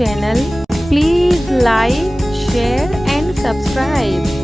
channel. Please like, share and subscribe.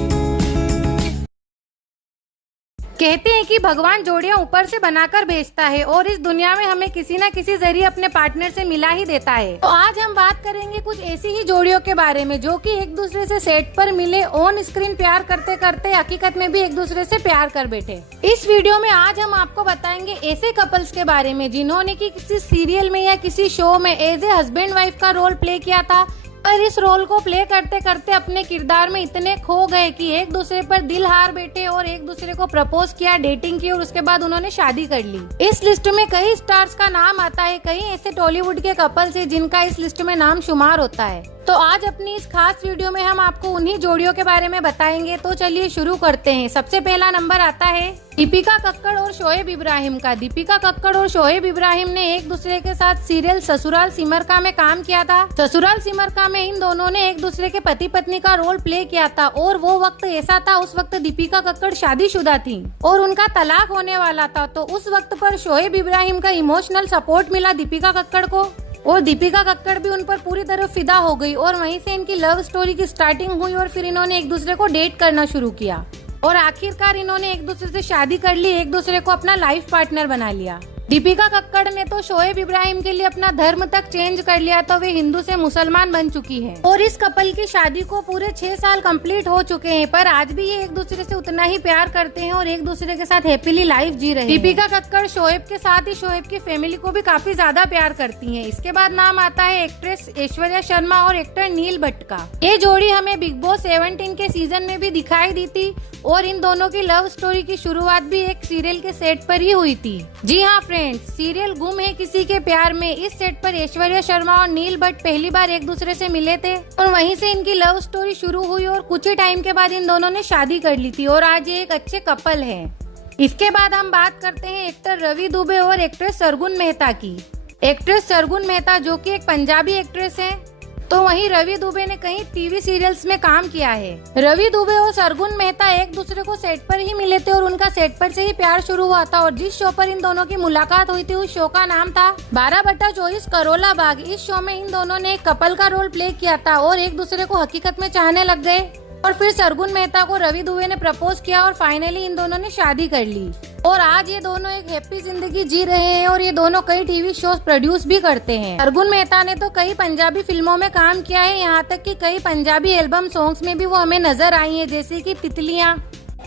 कहते हैं कि भगवान जोड़ियां ऊपर से बनाकर भेजता है और इस दुनिया में हमें किसी न किसी जरिए अपने पार्टनर से मिला ही देता है। तो आज हम बात करेंगे कुछ ऐसी ही जोड़ियों के बारे में जो कि एक दूसरे से सेट पर मिले, ऑन स्क्रीन प्यार करते करते हकीकत में भी एक दूसरे से प्यार कर बैठे। इस वीडियो में आज हम आपको बताएंगे ऐसे कपल्स के बारे में जिन्होंने की किसी सीरियल में या किसी शो में एज ए हस्बैंड वाइफ का रोल प्ले किया था और इस रोल को प्ले करते करते अपने किरदार में इतने खो गए कि एक दूसरे पर दिल हार बैठे और एक दूसरे को प्रपोज किया, डेटिंग की और उसके बाद उन्होंने शादी कर ली। इस लिस्ट में कई स्टार्स का नाम आता है, कई ऐसे टॉलीवुड के कपल्स हैं जिनका इस लिस्ट में नाम शुमार होता है। तो आज अपनी इस खास वीडियो में हम आपको उन्हीं जोड़ियों के बारे में बताएंगे। तो चलिए शुरू करते हैं। सबसे पहला नंबर आता है दीपिका कक्कड़ और शोएब इब्राहिम का। दीपिका कक्कड़ और शोएब इब्राहिम ने एक दूसरे के साथ सीरियल ससुराल सिमर का में काम किया था। ससुराल सिमर का में इन दोनों ने एक दूसरे के पति पत्नी का रोल प्ले किया था और वो वक्त ऐसा था, उस वक्त दीपिका कक्कड़ शादीशुदा थी और उनका तलाक होने वाला था। तो उस वक्त पर शोएब इब्राहिम का इमोशनल सपोर्ट मिला दीपिका कक्कड़ को और दीपिका कक्कड़ भी उन पर पूरी तरह फिदा हो गई और वहीं से इनकी लव स्टोरी की स्टार्टिंग हुई और फिर इन्होंने एक दूसरे को डेट करना शुरू किया और आखिरकार इन्होंने एक दूसरे से शादी कर ली, एक दूसरे को अपना लाइफ पार्टनर बना लिया। दीपिका कक्कड़ ने तो शोएब इब्राहिम के लिए अपना धर्म तक चेंज कर लिया, तो वे हिंदू से मुसलमान बन चुकी है और इस कपल की शादी को पूरे 6 साल कंप्लीट हो चुके हैं, पर आज भी ये एक दूसरे से उतना ही प्यार करते हैं और एक दूसरे के साथ हैप्पीली लाइफ जी रहे हैं। दीपिका कक्कड़ शोएब के साथ ही शोएब की फैमिली को भी काफी ज्यादा प्यार करती है। इसके बाद नाम आता है एक्ट्रेस ऐश्वर्या शर्मा और एक्टर नील भट्ट का। ये जोड़ी हमें बिग बॉस 17 के सीजन में भी दिखाई दी थी और इन दोनों की लव स्टोरी की शुरुआत भी एक सीरियल के सेट पर ही हुई थी। जी हाँ फ्रेंड्स, सीरियल गुम है किसी के प्यार में इस सेट पर ऐश्वर्या शर्मा और नील भट्ट पहली बार एक दूसरे से मिले थे और वहीं से इनकी लव स्टोरी शुरू हुई और कुछ ही टाइम के बाद इन दोनों ने शादी कर ली थी और आज ये एक अच्छे कपल है। इसके बाद हम बात करते हैं एक्टर रवि दुबे और एक्ट्रेस सरगुन मेहता की। एक्ट्रेस सरगुन मेहता जो कि एक पंजाबी एक्ट्रेस है, तो वहीं रवि दुबे ने कई टीवी सीरियल्स में काम किया है। रवि दुबे और सरगुन मेहता एक दूसरे को सेट पर ही मिले थे और उनका सेट पर से ही प्यार शुरू हुआ था और जिस शो पर इन दोनों की मुलाकात हुई थी उस शो का नाम था 12/24 करोला बाग। इस शो में इन दोनों ने एक कपल का रोल प्ले किया था और एक दूसरे को हकीकत में चाहने लग गए और फिर सरगुन मेहता को रवि दुबे ने प्रपोज किया और फाइनली इन दोनों ने शादी कर ली और आज ये दोनों एक हैप्पी जिंदगी जी रहे हैं और ये दोनों कई टीवी शोज प्रोड्यूस भी करते हैं। सरगुन मेहता ने तो कई पंजाबी फिल्मों में काम किया है, यहाँ तक कि कई पंजाबी एल्बम सॉन्ग्स में भी वो हमें नजर आई है, जैसे कि तितलियाँ।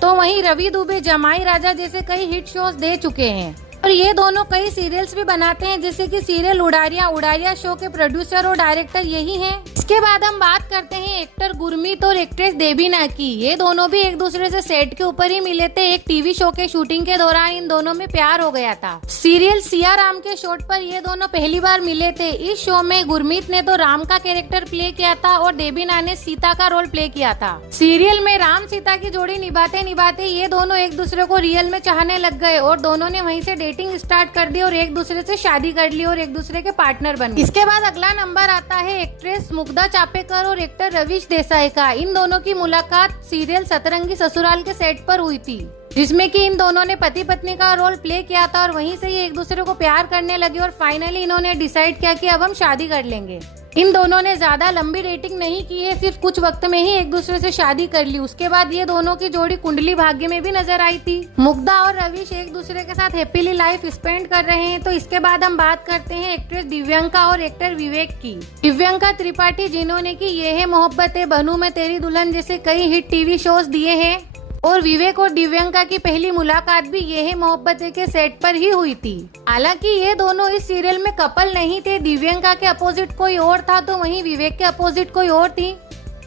तो वहीं रवि दुबे जमाई राजा जैसे कई हिट शोज दे चुके हैं और ये दोनों कई सीरियल्स भी बनाते हैं, जैसे कि सीरियल उड़ारिया शो के प्रोड्यूसर और डायरेक्टर यही हैं। इसके बाद हम बात करते हैं एक्टर गुरमीत और एक्ट्रेस देबीना की। ये दोनों भी एक दूसरे से सेट के ऊपर ही मिले थे। एक टीवी शो के शूटिंग के दौरान इन दोनों में प्यार हो गया था। सीरियल सिया राम के शो पर ये दोनों पहली बार मिले थे। इस शो में गुरमीत ने तो राम का कैरेक्टर प्ले किया था और देबीना ने सीता का रोल प्ले किया था। सीरियल में राम सीता की जोड़ी निभाते निभाते ये दोनों एक दूसरे को रियल में चाहने लग गए और दोनों ने वहीं से डेटिंग स्टार्ट कर दी और एक दूसरे से शादी कर ली और एक दूसरे के पार्टनर बन गए। इसके बाद अगला नंबर आता है एक्ट्रेस मुग्धा चापेकर और एक्टर रवीश देसाई का। इन दोनों की मुलाकात सीरियल सतरंगी ससुराल के सेट पर हुई थी, जिसमें कि इन दोनों ने पति पत्नी का रोल प्ले किया था और वहीं से ये एक दूसरे को प्यार करने लगे और फाइनली इन्होंने डिसाइड किया कि अब हम शादी कर लेंगे। इन दोनों ने ज्यादा लंबी डेटिंग नहीं की है, सिर्फ कुछ वक्त में ही एक दूसरे से शादी कर ली। उसके बाद ये दोनों की जोड़ी कुंडली भाग्य में भी नजर आई थी। मुग्धा और रवीश एक दूसरे के साथ हैप्पीली लाइफ स्पेंड कर रहे हैं। तो इसके बाद हम बात करते हैं एक्ट्रेस दिव्यंका और एक्टर विवेक की। दिव्यंका त्रिपाठी जिन्होंने की ये है मोहब्बत है, बनूं मैं तेरी दुल्हन जैसे कई हिट टीवी शोज दिए हैं और विवेक और दिव्यंका की पहली मुलाकात भी ये है मोहब्बत के सेट पर ही हुई थी। हालांकि ये दोनों इस सीरियल में कपल नहीं थे, दिव्यंका के अपोजिट कोई और था तो वहीं विवेक के अपोजिट कोई और थी,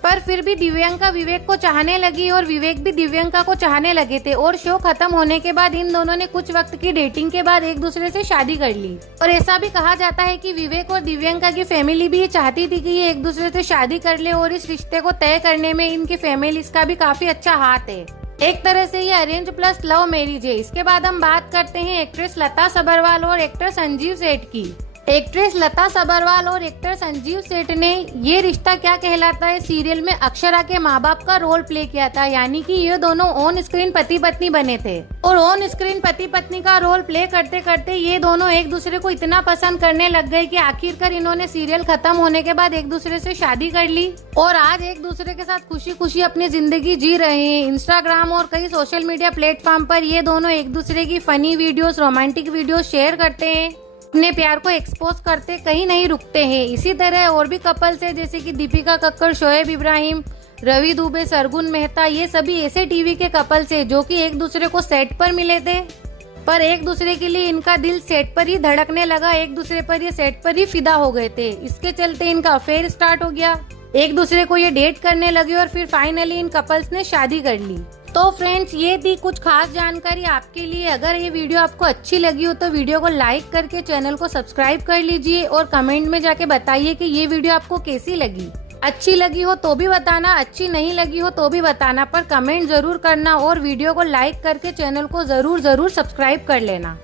पर फिर भी दिव्यंका विवेक को चाहने लगी और विवेक भी दिव्यंका को चाहने लगे थे और शो खत्म होने के बाद इन दोनों ने कुछ वक्त की डेटिंग के बाद एक दूसरे से शादी कर ली। और ऐसा भी कहा जाता है कि विवेक और दिव्यंका की फैमिली भी ये चाहती थी कि ये एक दूसरे से शादी कर ले और इस रिश्ते को तय करने में इनकी फैमिली का भी काफी अच्छा हाथ है। एक तरह से ये अरेंज प्लस लव मैरिज है। इसके बाद हम बात करते हैं एक्ट्रेस लता सबरवाल और एक्टर संजीव सेठ की। एक्ट्रेस लता सबरवाल और एक्टर संजीव सेठ ने ये रिश्ता क्या कहलाता है सीरियल में अक्षरा के माँ बाप का रोल प्ले किया था, यानी कि ये दोनों ऑन स्क्रीन पति पत्नी बने थे। और ऑन स्क्रीन पति पत्नी का रोल प्ले करते करते ये दोनों एक दूसरे को इतना पसंद करने लग गए कि आखिरकार इन्होंने सीरियल खत्म होने के बाद एक दूसरे से शादी कर ली और आज एक दूसरे के साथ खुशी खुशी अपनी जिंदगी जी रहे हैं। इंस्टाग्राम और कई सोशल मीडिया प्लेटफॉर्म पर ये दोनों एक दूसरे की funny videos, romantic videos share करते हैं, अपने प्यार को एक्सपोज करते कहीं नहीं रुकते हैं। इसी तरह और भी कपल्स है जैसे कि दीपिका कक्कड़, शोएब इब्राहिम, रवि दुबे, सरगुन मेहता, ये सभी ऐसे टीवी के कपल्स है जो कि एक दूसरे को सेट पर मिले थे पर एक दूसरे के लिए इनका दिल सेट पर ही धड़कने लगा, एक दूसरे पर ये सेट पर ही फिदा हो गए थे। इसके चलते इनका अफेयर स्टार्ट हो गया, एक दूसरे को ये डेट करने लगे और फिर फाइनली इन कपल्स ने शादी कर ली। तो फ्रेंड्स, ये थी कुछ खास जानकारी आपके लिए। अगर ये वीडियो आपको अच्छी लगी हो तो वीडियो को लाइक करके चैनल को सब्सक्राइब कर लीजिए और कमेंट में जाके बताइए कि ये वीडियो आपको कैसी लगी। अच्छी लगी हो तो भी बताना, अच्छी नहीं लगी हो तो भी बताना, पर कमेंट जरूर करना और वीडियो को लाइक करके चैनल को जरूर सब्सक्राइब कर लेना।